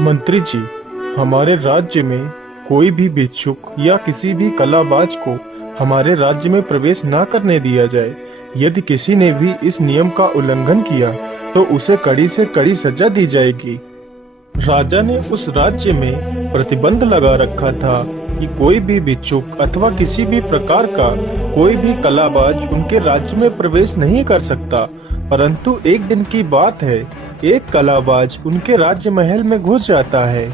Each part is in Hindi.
मंत्री जी, हमारे राज्य में कोई भी भिक्षुक या किसी भी कलाबाज को हमारे राज्य में प्रवेश न करने दिया जाए। यदि किसी ने भी इस नियम का उल्लंघन किया तो उसे कड़ी से कड़ी सजा दी जाएगी। राजा ने उस राज्य में प्रतिबंध लगा रखा था कि कोई भी भिक्षुक अथवा किसी भी प्रकार का कोई भी कलाबाज उनके राज्य में प्रवेश नहीं कर सकता। परंतु एक दिन की बात है, एक कलाबाज उनके राज्य महल में घुस जाता है।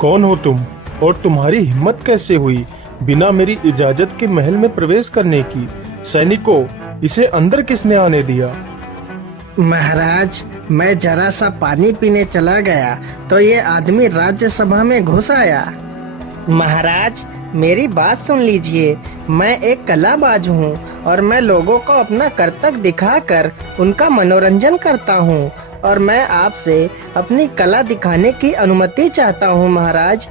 कौन हो तुम और तुम्हारी हिम्मत कैसे हुई बिना मेरी इजाजत के महल में प्रवेश करने की? सैनिकों, इसे अंदर किसने आने दिया? महाराज, मैं जरा सा पानी पीने चला गया तो ये आदमी राज्यसभा में घुस आया। महाराज, मेरी बात सुन लीजिए। मैं एक कलाबाज हूँ और मैं लोगों को अपना करतब दिखाकर उनका मनोरंजन करता हूँ और मैं आपसे अपनी कला दिखाने की अनुमति चाहता हूँ महाराज।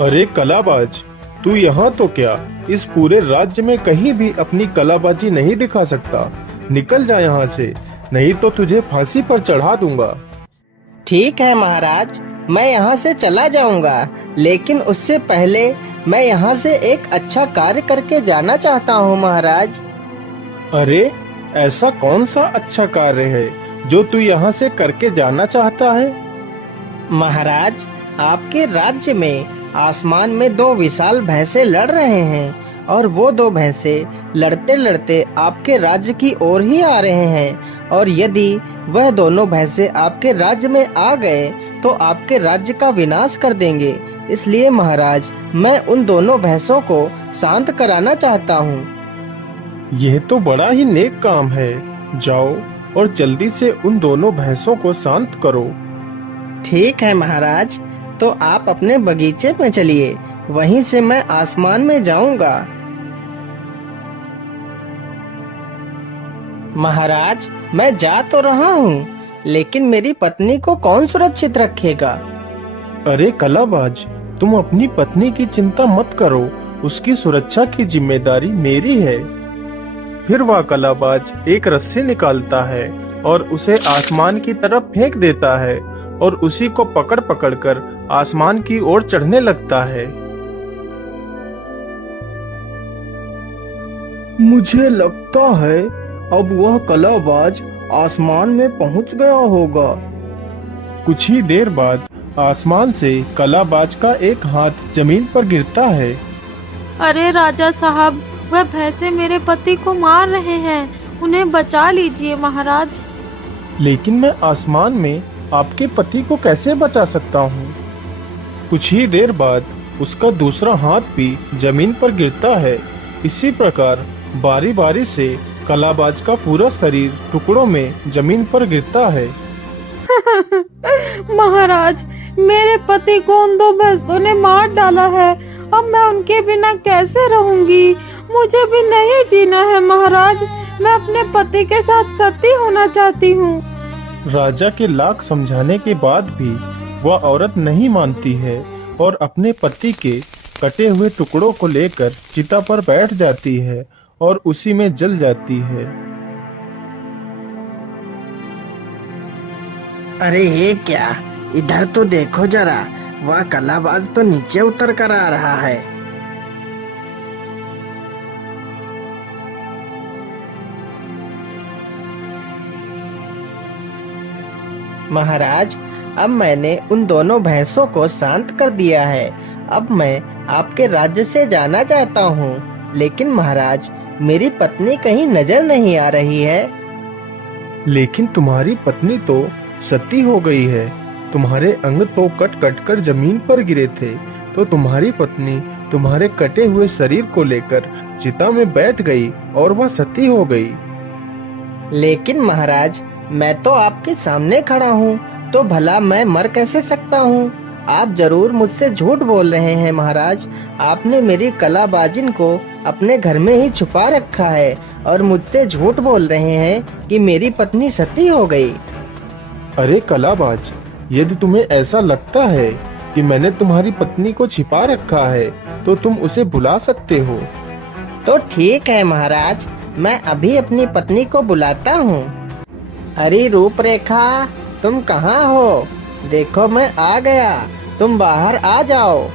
अरे कलाबाज, तू यहाँ तो क्या इस पूरे राज्य में कहीं भी अपनी कलाबाजी नहीं दिखा सकता। निकल जा यहाँ से, नहीं तो तुझे फांसी पर चढ़ा दूंगा। ठीक है महाराज, मैं यहाँ से चला जाऊंगा, लेकिन उससे पहले मैं यहाँ से एक अच्छा कार्य करके जाना चाहता हूँ महाराज। अरे, ऐसा कौन सा अच्छा कार्य है जो तू यहाँ से करके जाना चाहता है? महाराज, आपके राज्य में आसमान में दो विशाल भैंसे लड़ रहे हैं और वो दो भैंसे लड़ते लड़ते आपके राज्य की ओर ही आ रहे हैं और यदि वह दोनों भैंसे आपके राज्य में आ गए तो आपके राज्य का विनाश कर देंगे। इसलिए महाराज, मैं उन दोनों भैंसों को शांत कराना चाहता हूँ। यह तो बड़ा ही नेक काम है। जाओ और जल्दी से उन दोनों भैंसों को शांत करो। ठीक है महाराज, तो आप अपने बगीचे में चलिए, वहीं से मैं आसमान में जाऊंगा। महाराज, मैं जा तो रहा हूँ, लेकिन मेरी पत्नी को कौन सुरक्षित रखेगा? अरे कलाबाज, तुम अपनी पत्नी की चिंता मत करो, उसकी सुरक्षा की जिम्मेदारी मेरी है। फिर वह कलाबाज एक रस्सी निकालता है और उसे आसमान की तरफ फेंक देता है और उसी को पकड़ पकड़ कर आसमान की ओर चढ़ने लगता है। मुझे लगता है अब वह कलाबाज आसमान में पहुंच गया होगा। कुछ ही देर बाद आसमान से कलाबाज का एक हाथ जमीन पर गिरता है। अरे राजा साहब, वह भैंसे मेरे पति को मार रहे हैं, उन्हें बचा लीजिए महाराज। लेकिन मैं आसमान में आपके पति को कैसे बचा सकता हूँ? कुछ ही देर बाद उसका दूसरा हाथ भी जमीन पर गिरता है। इसी प्रकार बारी बारी से कलाबाज का पूरा शरीर टुकड़ों में जमीन पर गिरता है। महाराज, मेरे पति को उन दो भैंसों ने मार डाला है। अब मैं उनके बिना कैसे रहूंगी? मुझे भी नहीं जीना है महाराज। मैं अपने पति के साथ सती होना चाहती हूँ। राजा के लाख समझाने के बाद भी वह औरत नहीं मानती है और अपने पति के कटे हुए टुकड़ों को लेकर चिता पर बैठ जाती है और उसी में जल जाती है। अरे ये क्या, इधर तो देखो जरा, वह कलाबाज तो नीचे उतर कर आ रहा है। महाराज, अब मैंने उन दोनों भैंसों को शांत कर दिया है। अब मैं आपके राज्य से जाना चाहता हूँ, लेकिन महाराज, मेरी पत्नी कहीं नजर नहीं आ रही है। लेकिन तुम्हारी पत्नी तो सती हो गई है। तुम्हारे अंग तो कट कट कर जमीन पर गिरे थे, तो तुम्हारी पत्नी तुम्हारे कटे हुए शरीर को लेकर चिता में बैठ गई और वह सती हो गई। लेकिन महाराज, मैं तो आपके सामने खड़ा हूँ, तो भला मैं मर कैसे सकता हूँ? आप जरूर मुझसे झूठ बोल रहे हैं महाराज। आपने मेरी कलाबाजिन को अपने घर में ही छुपा रखा है और मुझसे झूठ बोल रहे हैं कि मेरी पत्नी सती हो गई। अरे कलाबाज, यदि तुम्हें ऐसा लगता है कि मैंने तुम्हारी पत्नी को छिपा रखा है तो तुम उसे बुला सकते हो। तो ठीक है महाराज, मैं अभी अपनी पत्नी को बुलाता हूँ। अरे रूपरेखा, तुम कहाँ हो? देखो मैं आ गया, तुम बाहर आ जाओ।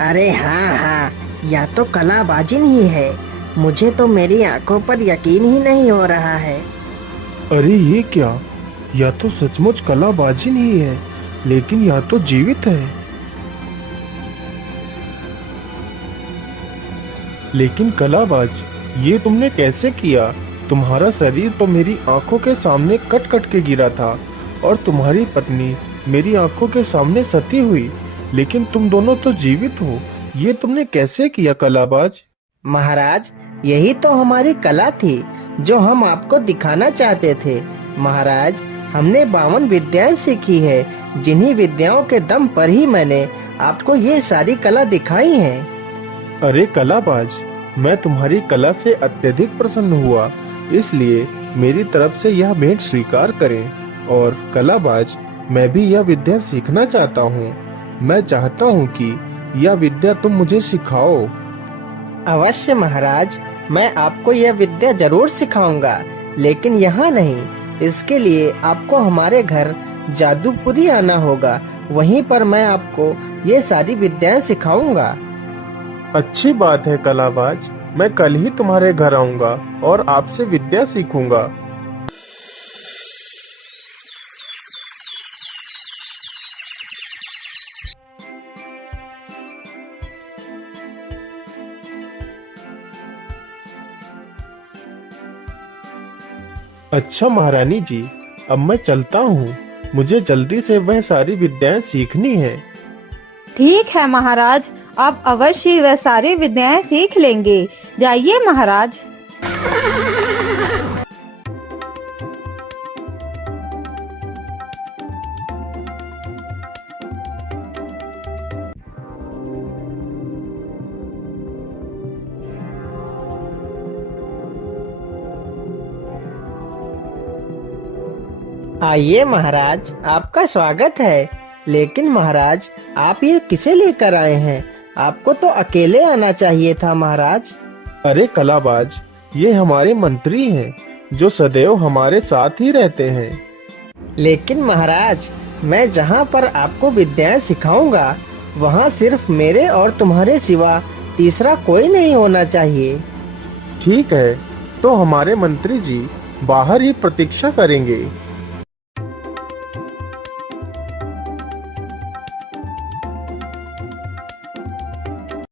अरे हाँ हाँ, यह तो कलाबाजिन ही है। मुझे तो मेरी आंखों पर यकीन ही नहीं हो रहा है। अरे ये क्या, यह तो सचमुच कलाबाजिन ही है, लेकिन यह तो जीवित है। लेकिन कलाबाज, ये तुमने कैसे किया? तुम्हारा शरीर तो मेरी आंखों के सामने कट कट के गिरा था और तुम्हारी पत्नी मेरी आंखों के सामने सती हुई, लेकिन तुम दोनों तो जीवित हो। ये तुमने कैसे किया कलाबाज? महाराज, यही तो हमारी कला थी जो हम आपको दिखाना चाहते थे। महाराज, हमने 52 विद्याएं सीखी है, जिन्हीं विद्याओं के दम पर ही मैंने आपको ये सारी कला दिखाई है। अरे कलाबाज, मैं तुम्हारी कला से अत्यधिक प्रसन्न हुआ, इसलिए मेरी तरफ से यह भेंट स्वीकार करें। और कलाबाज, मैं भी यह विद्या सीखना चाहता हूँ। मैं चाहता हूँ कि यह विद्या तुम मुझे सिखाओ। अवश्य महाराज, मैं आपको यह विद्या जरूर सिखाऊंगा, लेकिन यहाँ नहीं। इसके लिए आपको हमारे घर जादूपुरी आना होगा। वहीं पर मैं आपको ये सारी विद्याएं सिखाऊंगा। अच्छी बात है कलाबाज, मैं कल ही तुम्हारे घर आऊंगा और आपसे विद्या सीखूंगा। अच्छा महारानी जी, अब मैं चलता हूँ। मुझे जल्दी से वह सारी विद्याएं सीखनी है। ठीक है महाराज, आप अवश्य वह सारी विद्याएं सीख लेंगे। जाइए महाराज। आइए महाराज, आपका स्वागत है। लेकिन महाराज, आप ये किसे लेकर आए हैं? आपको तो अकेले आना चाहिए था महाराज। अरे कलाबाज, ये हमारे मंत्री हैं, जो सदैव हमारे साथ ही रहते हैं। लेकिन महाराज, मैं जहाँ पर आपको विद्याएं सिखाऊंगा, वहाँ सिर्फ मेरे और तुम्हारे सिवा तीसरा कोई नहीं होना चाहिए। ठीक है, तो हमारे मंत्री जी बाहर ही प्रतीक्षा करेंगे।